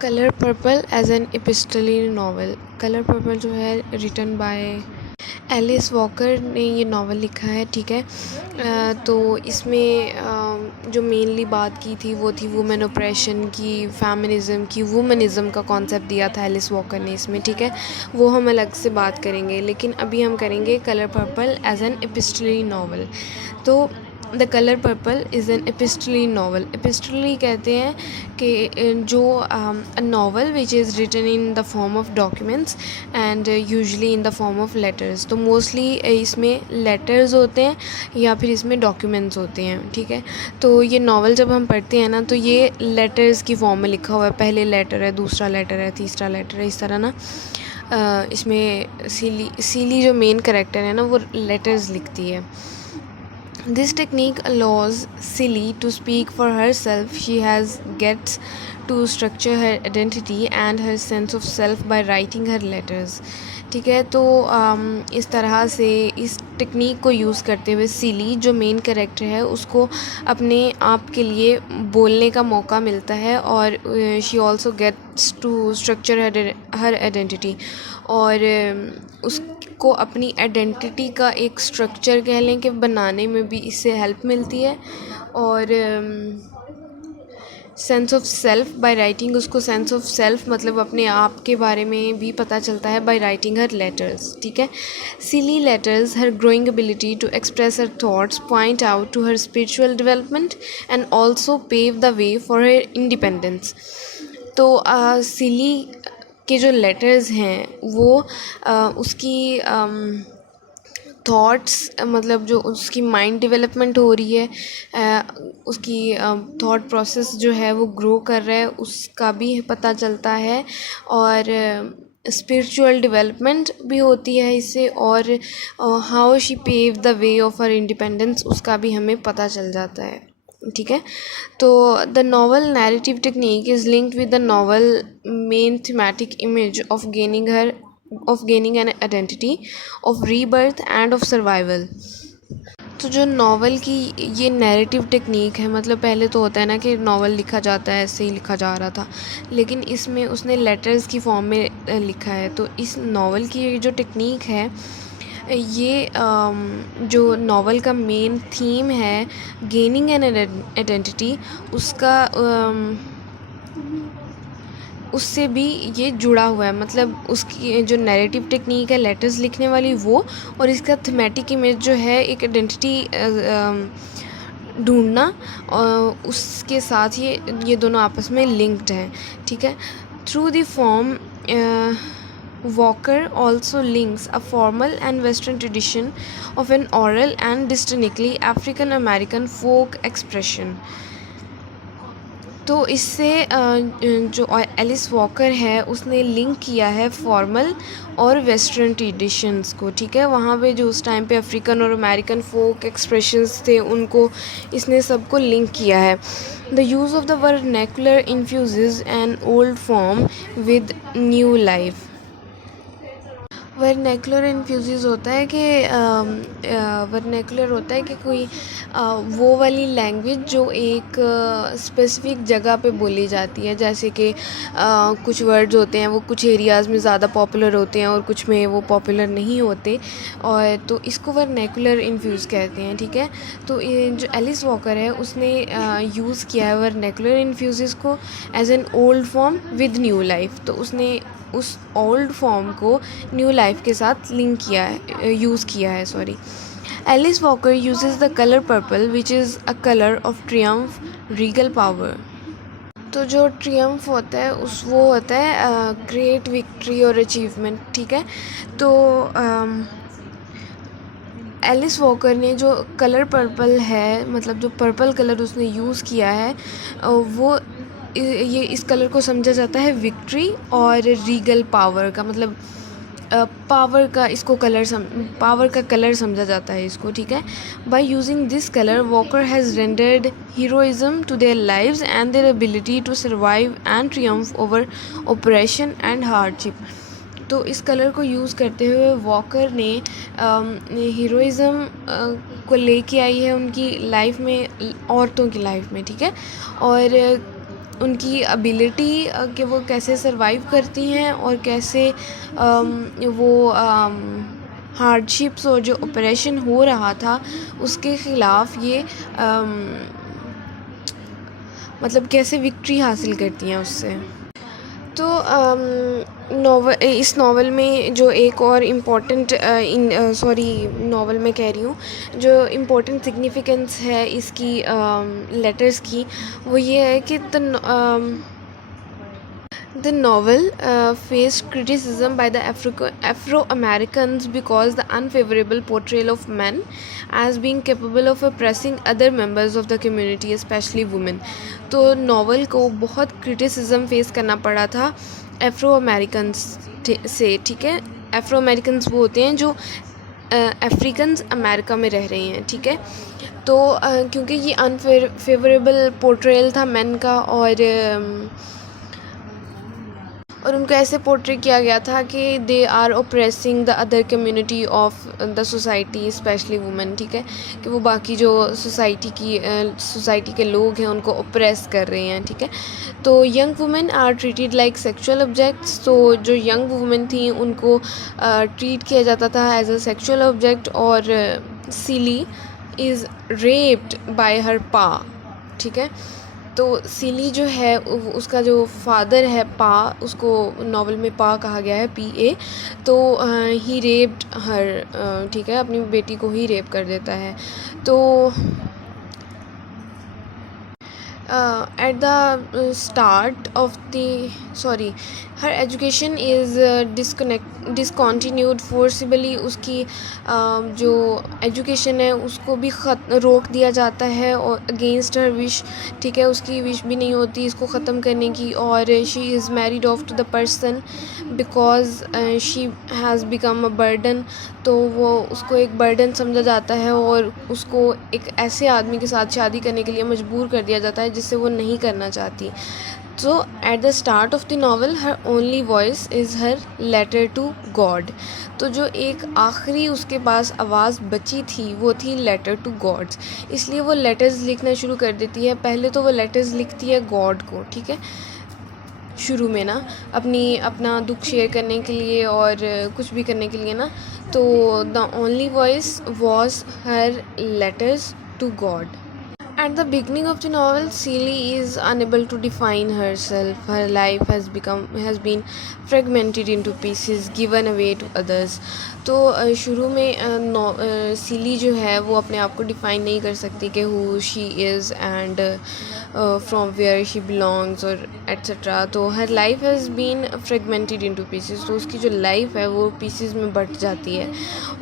Colour purple as an epistolary novel. Colour purple जो है written by Alice walker ने ये नावल लिखा है, ठीक है। तो इसमें जो मेनली बात की थी वो थी वुमेन ऑपरेशन की, फेमिनिज़म की, वुमनिज़म का कॉन्सेप्ट दिया था एलिस वॉकर ने इसमें, ठीक है। वो हम अलग से बात करेंगे, लेकिन अभी हम करेंगे colour purple as an epistolary novel. तो the colour purple is an epistolary novel. Epistolary कहते हैं कि जो a novel which is written in the form of documents and usually in the form of letters. तो mostly इसमें letters होते हैं या फिर इसमें डॉक्यूमेंट्स होते हैं, ठीक है। तो ये नावल जब हम पढ़ते हैं ना, तो ये लेटर्स की फॉर्म में लिखा हुआ है। पहले लेटर है, दूसरा लेटर है, तीसरा लेटर है, इस तरह ना। इसमें सीली जो मेन कैरेक्टर है ना, वो लेटर्स लिखती है। This technique allows Silly to speak for herself. She gets to structure her identity and her sense of self by writing her letters. ठीक है। तो इस तरह से इस टेक्निक को यूज़ करते हुए सिली जो मेन कैरेक्टर है उसको अपने आप के लिए बोलने का मौका मिलता है, और she also gets to structure her identity, और उसको अपनी आइडेंटिटी का एक स्ट्रक्चर कह लें कि बनाने में भी इससे हेल्प मिलती है। और sense of self by writing, उसको सेंस ऑफ सेल्फ मतलब अपने आप के बारे में भी पता चलता है बाय राइटिंग हर लेटर्स, ठीक है। Celie letters her growing ability to express her thoughts point out to her spiritual development and also pave the way for her independence. तो सिली के जो लेटर्स हैं वो उसकी थॉट्स मतलब जो उसकी माइंड डेवलपमेंट हो रही है, उसकी थॉट प्रोसेस जो है वो ग्रो कर रहा है, उसका भी पता चलता है। और स्पिरिचुअल डेवलपमेंट भी होती है इससे, और how she pave the way of her independence उसका भी हमें पता चल जाता है, ठीक है। तो the novel narrative technique is linked with the novel main thematic image of gaining an identity, of rebirth end of survival. तो जो नावल की ये नैरेटिव टेक्निक है, मतलब पहले तो होता है ना कि नावल लिखा जाता है, ऐसे ही लिखा जा रहा था, लेकिन इसमें उसने लेटर्स की फॉर्म में लिखा है। तो इस नावल की जो टेक्निक है, ये जो नावल का मेन थीम है गेनिंग एन आइडेंटिटी, उसका उससे भी ये जुड़ा हुआ है। मतलब उसकी जो नैरेटिव टेक्निक है लेटर्स लिखने वाली वो, और इसका थीमेटिक इमेज जो है एक आइडेंटिटी ढूंढना, और उसके साथ ये दोनों आपस में लिंक्ड हैं, ठीक है। Through the form Walker also links a formal and western tradition of an oral and distinctly African American folk expression. तो इससे जो एलिस वॉकर है उसने लिंक किया है फॉर्मल और वेस्टर्न ट्रेडिशंस को, ठीक है। वहाँ पे जो उस टाइम पे अफ्रीकन और अमेरिकन फोक एक्सप्रेशंस थे उनको इसने सबको लिंक किया है। The use of the vernacular infuse N old form with new life. Vernacular infuse होता है कि वर्नेकुलर होता है कि कोई वो वाली लैंग्वेज जो एक स्पेसिफ़िक जगह पे बोली जाती है। जैसे कि कुछ वर्ड्स होते हैं वो कुछ एरियाज़ में ज़्यादा पॉपुलर होते हैं और कुछ में वो पॉपुलर नहीं होते, और तो इसको वर्नेकुलर इन्फ्यूज़ कहते हैं, ठीक है। तो ये जो एलिस वॉकर है उसने यूज़ किया है वर्नेकुलर इन्फ्यूज़ को as an old form with new life. तो उसने उस ओल्ड फॉर्म को न्यू लाइफ के साथ लिंक किया है, यूज़ किया है, sorry. Alice Walker uses the colour purple which is a colour of triumph, regal power. तो जो ट्रियम्फ होता है वो होता है ग्रेट विक्ट्री और अचीवमेंट, ठीक है। तो एलिस वॉकर ने जो कलर पर्पल है, मतलब जो पर्पल कलर उसने यूज़ किया है, वो ये इस कलर को समझा जाता है विक्ट्री और रीगल पावर का, मतलब पावर का इसको पावर का कलर समझा जाता है इसको, ठीक है। By using this colour Walker has rendered heroism to their lives and their ability to survive and triumph over oppression and hardship. तो इस कलर को यूज़ करते हुए वॉकर ने हीरोइज़म को लेके आई है उनकी लाइफ में, औरतों की लाइफ में, ठीक है। और उनकी एबिलिटी कि वो कैसे सरवाइव करती हैं और कैसे वो हार्डशिप्स और जो ऑपरेशन हो रहा था उसके ख़िलाफ़ ये मतलब कैसे विक्ट्री हासिल करती हैं उससे। तो इस नावल में जो एक और इम्पोर्टेंट नावल में कह रही हूँ, जो इम्पोर्टेंट सिग्निफिकेंस है इसकी लेटर्स की, वो ये है कि The novel faced criticism by the Afro-Americans because the unfavorable portrayal of men as being capable of oppressing other members of the community, especially women. तो नावल को बहुत क्रिटिसिज्म फेस करना पड़ा था एफ्रो अमेरिकन्स से, ठीक है। एफ्रो अमेरिकन्स वो होते हैं जो अफ्रीकन्स अमेरिका में रह रहे हैं, ठीक है। तो क्योंकि ये अनफेवरेबल पोर्ट्रेयल था मेन का और उनको ऐसे पोर्ट्रे किया गया था कि they are oppressing the other community of the society, specially women, ठीक है, कि वो बाकी जो सोसाइटी के लोग हैं उनको ओप्रेस कर रहे हैं, ठीक है। तो young women are treated like sexual objects, तो जो यंग वुमेन थी उनको ट्रीट किया जाता था एज अ सेक्सुअल ऑब्जेक्ट, और सिली इज़ रेप्ड बाय हर पा, ठीक है। तो सिली जो है उसका जो फादर है पा, उसको नावल में पा कहा गया है, PA, तो ही रेप्ड हर, ठीक है, अपनी बेटी को ही रेप कर देता है। तो at the start of the her education is discontinued forcibly, उसकी जो एजुकेशन है उसको भी रोक दिया जाता है और अगेंस्ट हर विश, ठीक है, उसकी विश भी नहीं होती इसको ख़त्म करने की, और she is married off to the person because she has become a burden, तो वो उसको एक बर्डन समझा जाता है और उसको एक ऐसे आदमी के साथ शादी करने के लिए मजबूर कर दिया जाता है जिससे वो नहीं करना चाहती। So at the start of the novel, her only voice is her letter to God. तो जो एक आखिरी उसके पास आवाज़ बची थी वो थी लेटर टू गॉड्स, इसलिए वो लेटर्स लिखना शुरू कर देती है। पहले तो वो लेटर्स लिखती है गॉड को, ठीक है, शुरू में ना अपना दुख शेयर करने के लिए और कुछ भी करने के लिए ना, तो the only voice was her letters to God. At the beginning of the novel, Celie is unable to define herself. Her life has been fragmented into pieces, given away to others. तो शुरू में सीली जो है वो अपने आप को define नहीं कर सकती कि who she is and from where she belongs और etc. तो her life has been fragmented into pieces. तो उसकी जो लाइफ है वो pieces में बट जाती है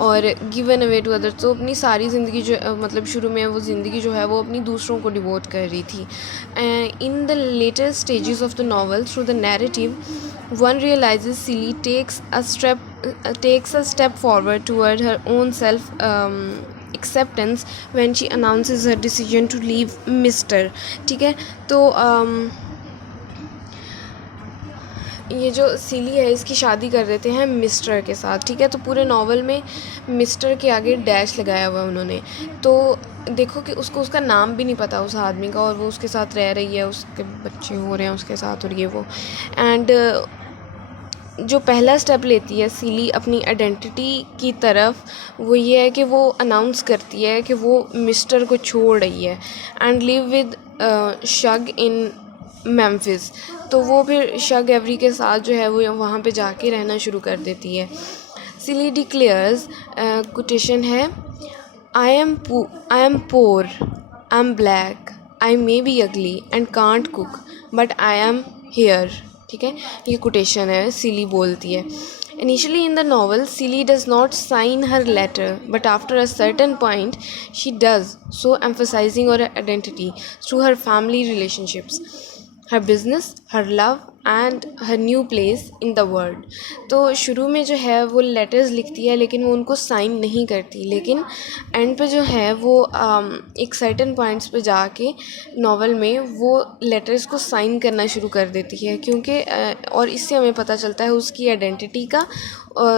और given away to others. तो अपनी सारी ज़िंदगी जो मतलब शुरू में वो ज़िंदगी जो है वो अपनी दूसरों को डिवोट कर रही थी. In the later stages of the novel, through the narrative, one realizes Celie takes a step forward toward her own self acceptance when she announces her decision to leave Mr. ठीक है, तो ये जो सिली है इसकी शादी कर देते हैं मिस्टर के साथ, ठीक है। तो पूरे नावल में मिस्टर के आगे डैश लगाया हुआ उन्होंने, तो देखो कि उसको उसका नाम भी नहीं पता उस आदमी का, और वो उसके साथ रह रही है, उसके बच्चे हो रहे हैं उसके साथ और ये वो। एंड जो पहला स्टेप लेती है सिली अपनी आइडेंटिटी की तरफ, वो ये है कि वो अनाउंस करती है कि वो मिस्टर को छोड़ रही है and live with Shug in Memphis. तो वो फिर शग एवरी के साथ जो है वो वहाँ पे जाके रहना शुरू कर देती है। सिली डिक्लेयर्स, कोटेशन है, I am poor, I am black, I may be ugly and can't cook but I am here, ठीक है, ये कोटेशन है, सिली बोलती है। Initially in the novel, Celie does not sign her letter, but after a certain point, she does, so emphasizing her identity through her family relationships, her business, her love and her new place in the world. तो शुरू में जो है वो letters लिखती है लेकिन वो उनको साइन नहीं करती, लेकिन एंड पे जो है वो एक सर्टेन पॉइंट्स पे जाके नावल में वो लेटर्स को साइन करना शुरू कर देती है, क्योंकि और इससे हमें पता चलता है उसकी आइडेंटिटी का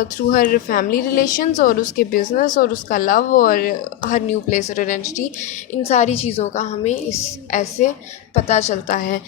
थ्रू हर फैमिली रिलेशंस और उसके बिज़नेस और उसका लव और हर न्यू प्लेस और आइडेंटिटी, इन सारी चीज़ों का हमें इस ऐसे पता चलता है।